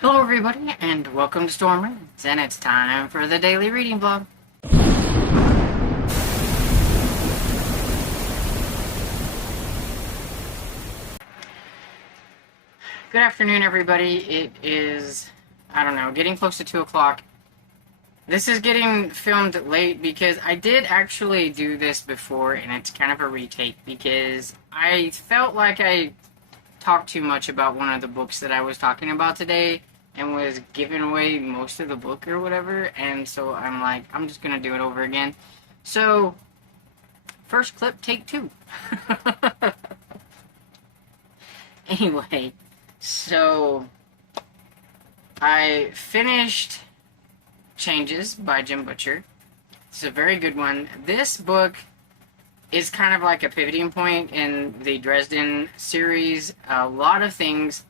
Hello everybody, and welcome to Storm Reads, and it's time for the daily reading vlog. Good afternoon everybody. It is, I don't know, getting close to 2 o'clock. This is getting filmed late because I did actually do this before, and it's kind of a retake because I felt like I talked too much about one of the books that I was talking about today and was giving away most of the book or whatever, and so I'm like, I'm just gonna do it over again. So, first clip, take 2. Anyway, so I finished Changes by Jim Butcher. It's a very good one. This book is kind of like a pivoting point in the Dresden series. A lot of things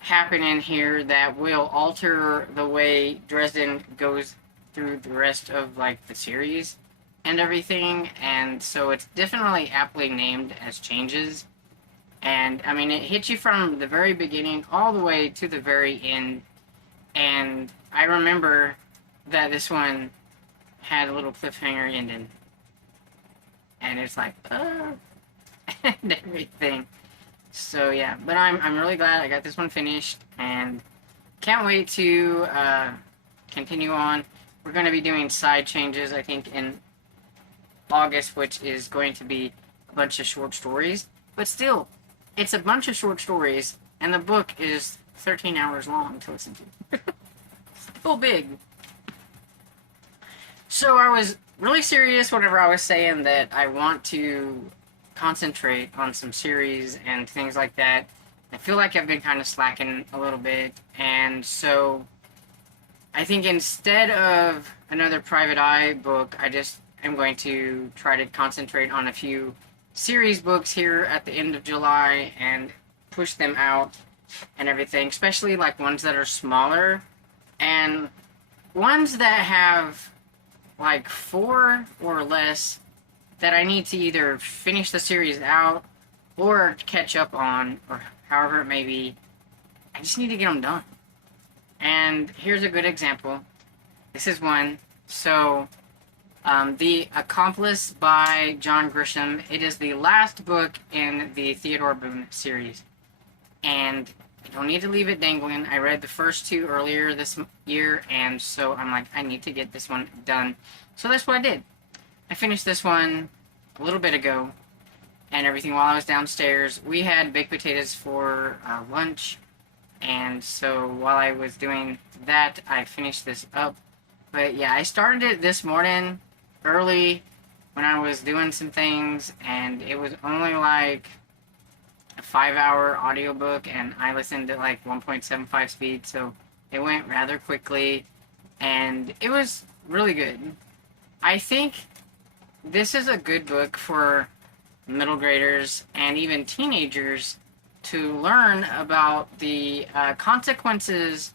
happen in here that will alter the way Dresden goes through the rest of like the series and everything, and so it's definitely aptly named as Changes. And I mean, it hits you from the very beginning all the way to the very end. And I remember that this one had a little cliffhanger ending, and it's like and everything. So yeah, but I'm really glad I got this one finished, and can't wait to continue on. We're going to be doing side changes, I think, in August, which is going to be a bunch of short stories. But still, it's a bunch of short stories, and the book is 13 hours long to listen to. Still big. So I was really serious whenever I was saying that I want to concentrate on some series and things like that. I feel like I've been kind of slacking a little bit, and so I think instead of another Private Eye book, I just am going to try to concentrate on a few series books here at the end of July and push them out and everything, especially like ones that are smaller and ones that have like 4 or less that I need to either finish the series out or catch up on, or however it may be. I just need to get them done. And here's a good example. This is one. So, The Accomplice by John Grisham. It is the last book in the Theodore Boone series. And I don't need to leave it dangling. I read the first 2 earlier this year, and so I'm like, I need to get this one done. So that's what I did. I finished this one a little bit ago, and everything while I was downstairs. We had baked potatoes for lunch, and so while I was doing that, I finished this up. But yeah, I started it this morning early when I was doing some things, and it was only like a 5-hour audiobook, and I listened at like 1.75 speed, so it went rather quickly, and it was really good. I think this is a good book for middle graders and even teenagers to learn about the consequences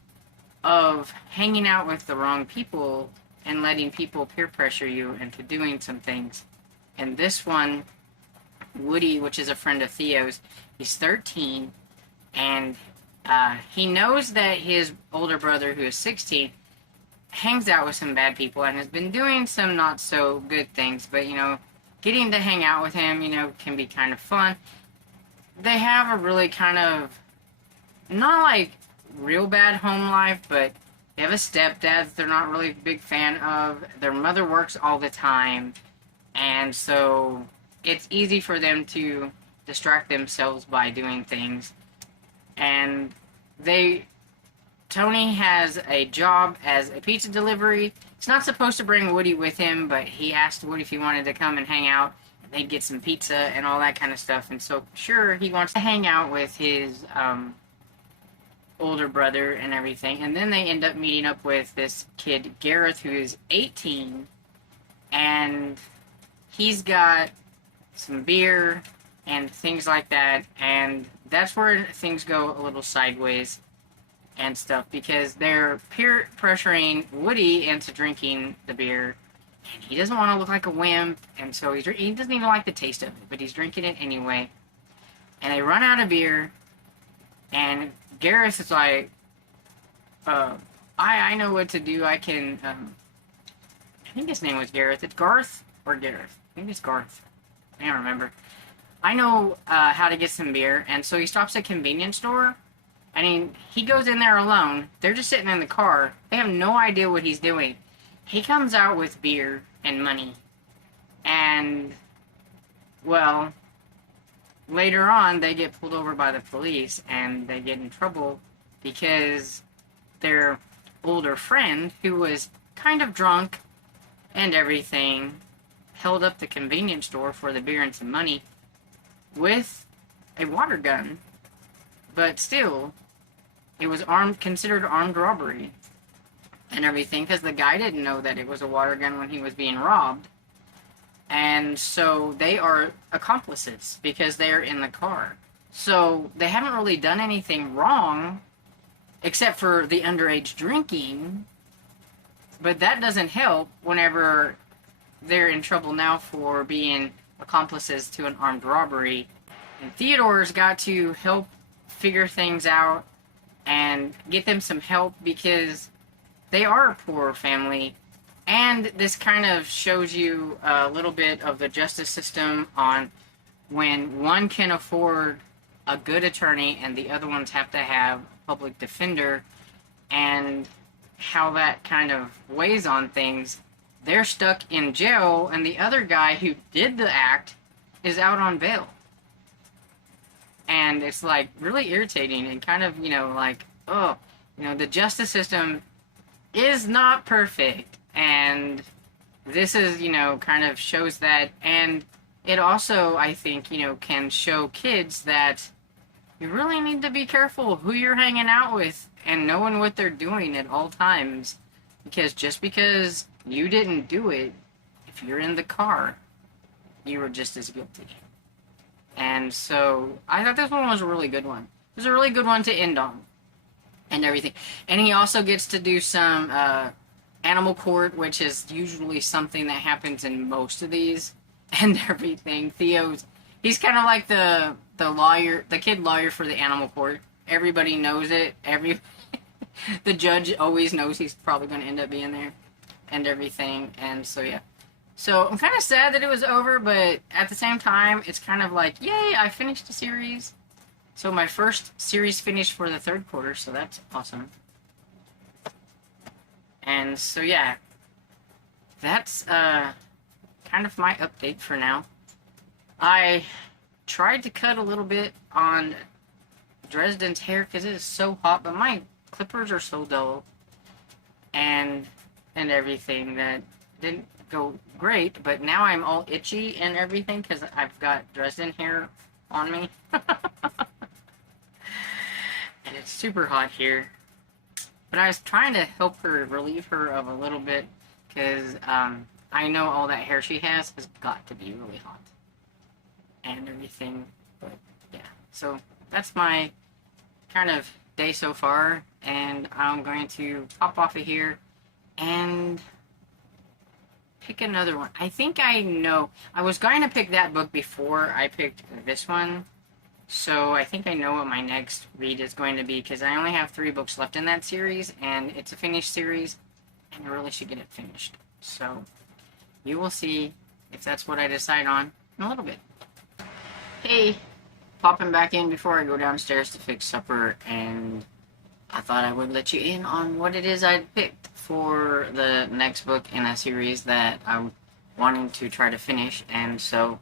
of hanging out with the wrong people and letting people peer pressure you into doing some things. And this one, Woody, which is a friend of Theo's, he's 13, and he knows that his older brother, who is 16, hangs out with some bad people and has been doing some not so good things, but, you know, getting to hang out with him, you know, can be kind of fun. They have a really kind of, not like real bad home life, but they have a stepdad that they're not really a big fan of. Their mother works all the time, and so it's easy for them to distract themselves by doing things. And Tony has a job as a pizza delivery. He's not supposed to bring Woody with him, but he asked Woody if he wanted to come and hang out, and they'd get some pizza and all that kind of stuff. And so, sure, he wants to hang out with his older brother and everything. And then they end up meeting up with this kid, Gareth, who is 18, and he's got some beer and things like that, and that's where things go a little sideways and stuff, because they're peer pressuring Woody into drinking the beer, and he doesn't want to look like a wimp, and so he doesn't even like the taste of it, but he's drinking it anyway. And they run out of beer, and Gareth is like, I know what to do. I can, I think his name was Gareth. It's Garth or Gareth. I think it's Garth. I don't remember. I know how to get some beer, and so he stops at a convenience store. I mean, he goes in there alone. They're just sitting in the car. They have no idea what he's doing. He comes out with beer and money. And, well, later on, they get pulled over by the police, and they get in trouble because their older friend, who was kind of drunk and everything, held up the convenience store for the beer and some money with a water gun. But still, it was considered armed robbery and everything, because the guy didn't know that it was a water gun when he was being robbed. And so they are accomplices because they're in the car. So they haven't really done anything wrong except for the underage drinking. But that doesn't help whenever they're in trouble now for being accomplices to an armed robbery. And Theodore's got to help figure things out and get them some help because they are a poor family. And this kind of shows you a little bit of the justice system on when one can afford a good attorney and the other ones have to have a public defender, and how that kind of weighs on things. They're stuck in jail, and the other guy who did the act is out on bail. And it's like really irritating and kind of, like, oh, the justice system is not perfect. And this is, kind of shows that. And it also, I think, can show kids that you really need to be careful who you're hanging out with and knowing what they're doing at all times. Because just because you didn't do it, if you're in the car, you were just as guilty. And so I thought this one was a really good one. It was a really good one to end on and everything. And he also gets to do some animal court, which is usually something that happens in most of these and everything. He's kind of like the lawyer, the kid lawyer for the animal court. Everybody knows it. The judge always knows he's probably going to end up being there and everything. And so, yeah. So, I'm kind of sad that it was over, but at the same time, it's kind of like, yay, I finished a series. So, my first series finished for the third quarter, so that's awesome. And so, yeah. That's, kind of my update for now. I tried to cut a little bit on Dresden's hair because it is so hot, but my clippers are so dull and everything that didn't go great. But now I'm all itchy and everything because I've got Dresden hair on me. And it's super hot here. But I was trying to help her, relieve her of a little bit, because I know all that hair she has got to be really hot and everything. But yeah, so that's my kind of day so far, and I'm going to pop off of here and pick another one. I think I know. I was going to pick that book before I picked this one, so I think I know what my next read is going to be, because I only have 3 books left in that series, and it's a finished series, and I really should get it finished. So you will see if that's what I decide on in a little bit. Hey, popping back in before I go downstairs to fix supper, and I thought I would let you in on what it is I'd picked for the next book in a series that I'm wanting to try to finish. And so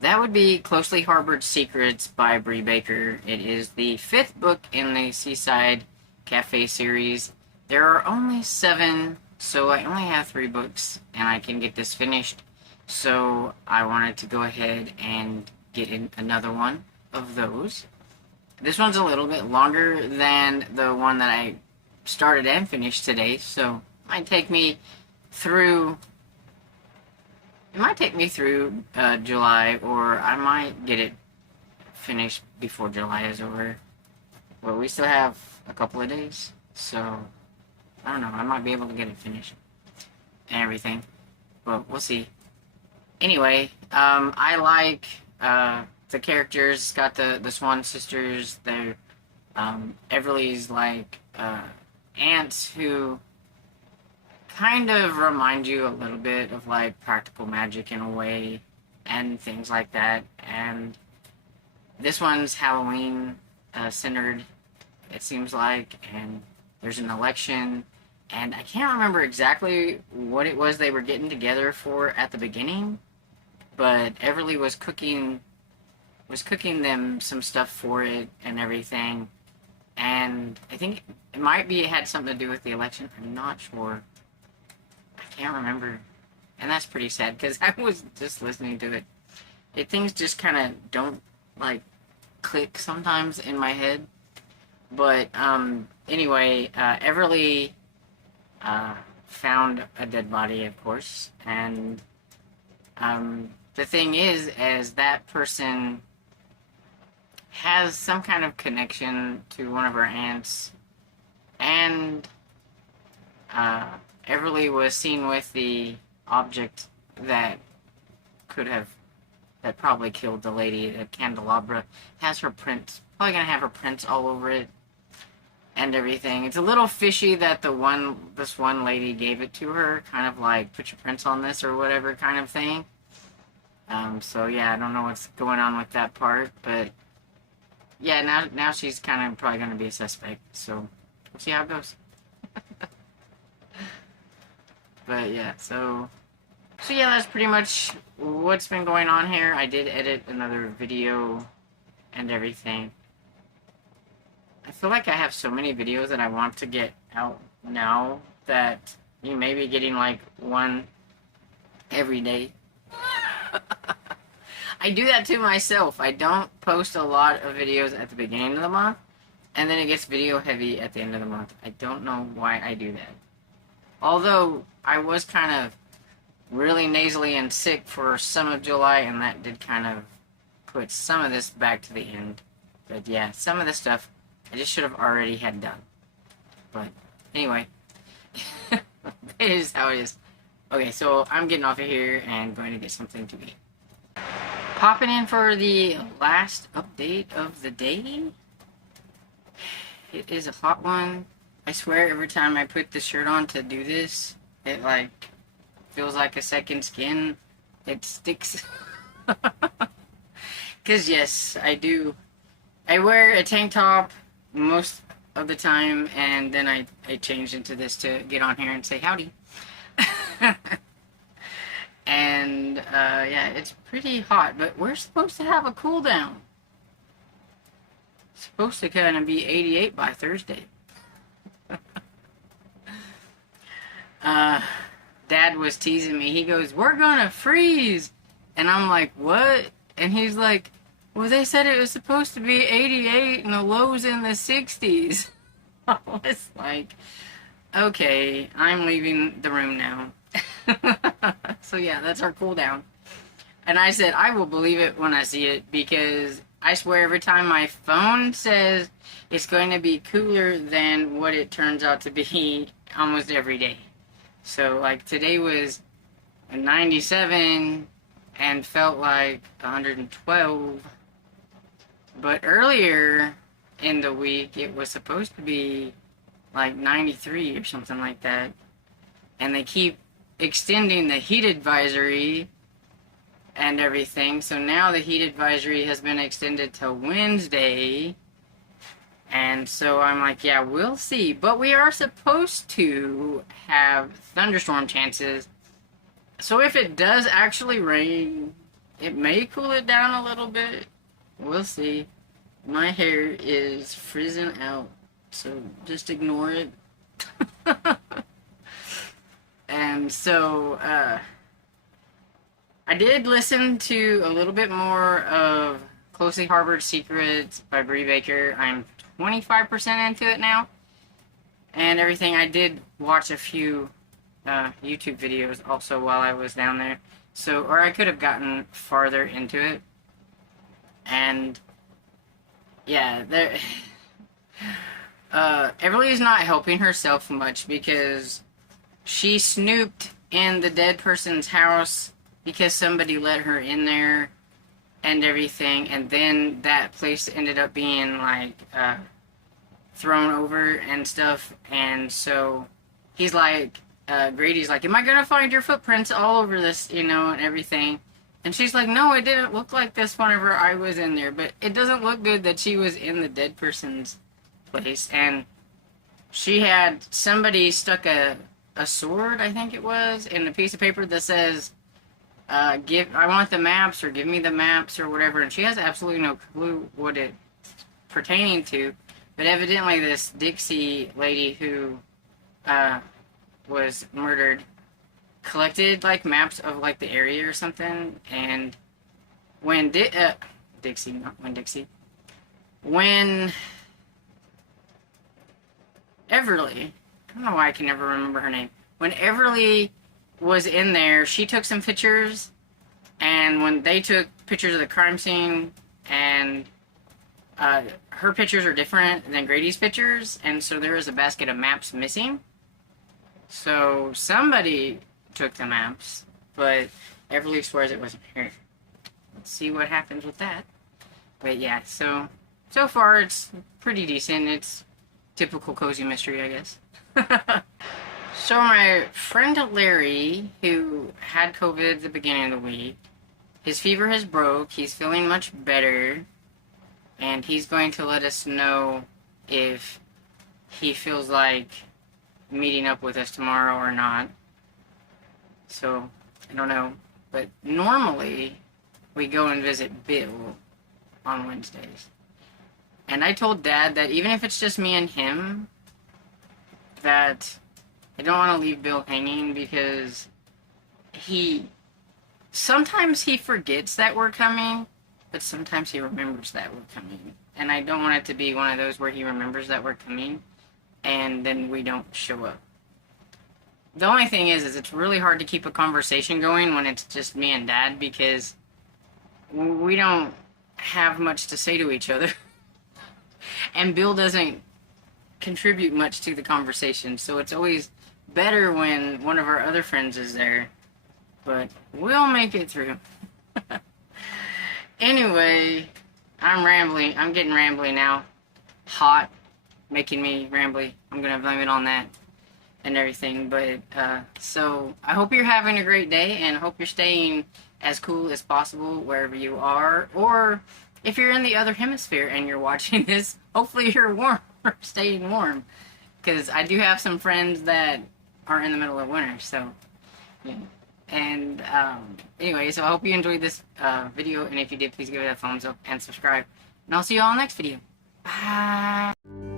that would be Closely Harbored Secrets by Bree Baker. It is the 5th book in the Seaside Cafe series. There are only 7, so I only have 3 books, and I can get this finished. So I wanted to go ahead and get in another one of those. This one's a little bit longer than the one that I started and finished today, so it might take me through July, or I might get it finished before July is over. Well, we still have a couple of days, so I don't know, I might be able to get it finished and everything, but we'll see. Anyway, I like the characters. Got the Swan sisters. They're Everly's like ants who kind of remind you a little bit of like practical magic in a way and things like that. And this one's Halloween centered, it seems like, and there's an election, and I can't remember exactly what it was they were getting together for at the beginning, but Everly was cooking them some stuff for it and everything, and I think it had something to do with the election. I'm not sure. I can't remember, and that's pretty sad because I was just listening to it. Things just kind of don't like click sometimes in my head. But anyway, Everly found a dead body, of course, and the thing is that person has some kind of connection to one of her aunts, and Everly was seen with the object that probably killed the lady. The candelabra has her prints, probably gonna have her prints all over it and everything. It's a little fishy that this one lady gave it to her, kind of like, put your prints on this or whatever kind of thing. So yeah, I don't know what's going on with that part, but yeah, now she's kind of probably gonna be a suspect, so we'll see how it goes. But yeah, so yeah, that's pretty much what's been going on here. I did edit another video and everything. I feel like I have so many videos that I want to get out now that you may be getting like one every day. I do that to myself. I don't post a lot of videos at the beginning of the month, and then it gets video heavy at the end of the month. I don't know why I do that. Although I was kind of really nasally and sick for some of July, and that did kind of put some of this back to the end. But yeah, some of this stuff I just should have already had done. But anyway, it is how it is. Okay, so I'm getting off of here and going to get something to eat. Popping in for the last update of the day. It is a hot one. I swear every time I put the shirt on to do this, it like feels like a second skin. It sticks. Because yes, I do. I wear a tank top most of the time, and then I change into this to get on here and say howdy. And yeah, it's pretty hot, but we're supposed to have a cool down. It's supposed to kind of be 88 by Thursday. Dad was teasing me. He goes, "We're gonna freeze," and I'm like, "What?" And he's like, "Well, they said it was supposed to be 88 and the lows in the 60s. I was like, "Okay, I'm leaving the room now." So yeah, that's our cool down. And I said, I will believe it when I see it, because I swear every time my phone says it's going to be cooler than what it turns out to be almost every day. So like today was 97 and felt like 112. But earlier in the week it was supposed to be like 93 or something like that. And they keep extending the heat advisory and everything. So now the heat advisory has been extended to Wednesday. And so I'm like, yeah, we'll see. But we are supposed to have thunderstorm chances. So if it does actually rain, it may cool it down a little bit. We'll see. My hair is frizzing out, so just ignore it. And so, I did listen to a little bit more of Closely Harbored Secrets by Brie Baker. I'm 25% into it now. And everything. I did watch a few YouTube videos also while I was down there. So, or I could have gotten farther into it. And, yeah, Everly's not helping herself much, because she snooped in the dead person's house because somebody let her in there and everything, and then that place ended up being like thrown over and stuff, and so he's like, Grady's like, am I gonna find your footprints all over this, you know, and everything? And she's like, no, it didn't look like this whenever I was in there, but it doesn't look good that she was in the dead person's place, and she had somebody stuck a sword, I think it was, in a piece of paper that says, I want the maps, or give me the maps, or whatever, and she has absolutely no clue what it's pertaining to, but evidently this Dixie lady who, was murdered collected, like, maps of, like, the area or something, and when Dixie, not when Dixie, when Everly, I don't know why I can never remember her name, when Everly was in there, she took some pictures, and when they took pictures of the crime scene, and her pictures are different than Grady's pictures, and so there is a basket of maps missing. So somebody took the maps, but Everly swears it wasn't her. Let's see what happens with that. But yeah, so far it's pretty decent. It's typical cozy mystery, I guess. So my friend Larry, who had COVID at the beginning of the week, his fever has broke, he's feeling much better, and he's going to let us know if he feels like meeting up with us tomorrow or not. So, I don't know. But normally, we go and visit Bill on Wednesdays. And I told Dad that even if it's just me and him, that I don't want to leave Bill hanging, because sometimes he forgets that we're coming, but sometimes he remembers that we're coming. And I don't want it to be one of those where he remembers that we're coming, and then we don't show up. The only thing is it's really hard to keep a conversation going when it's just me and Dad, because we don't have much to say to each other. And Bill doesn't contribute much to the conversation, so it's always better when one of our other friends is there. But we'll make it through. Anyway, I'm rambling. I'm getting rambly now. Hot, making me rambly. I'm gonna blame it on that and everything. But so I hope you're having a great day, and I hope you're staying as cool as possible wherever you are. Or if you're in the other hemisphere and you're watching this, hopefully you're warm, or staying warm, because I do have some friends that are in the middle of winter. So yeah. And anyway, so I hope you enjoyed this video, and if you did, please give it a thumbs up and subscribe, and I'll see you all next video. Bye.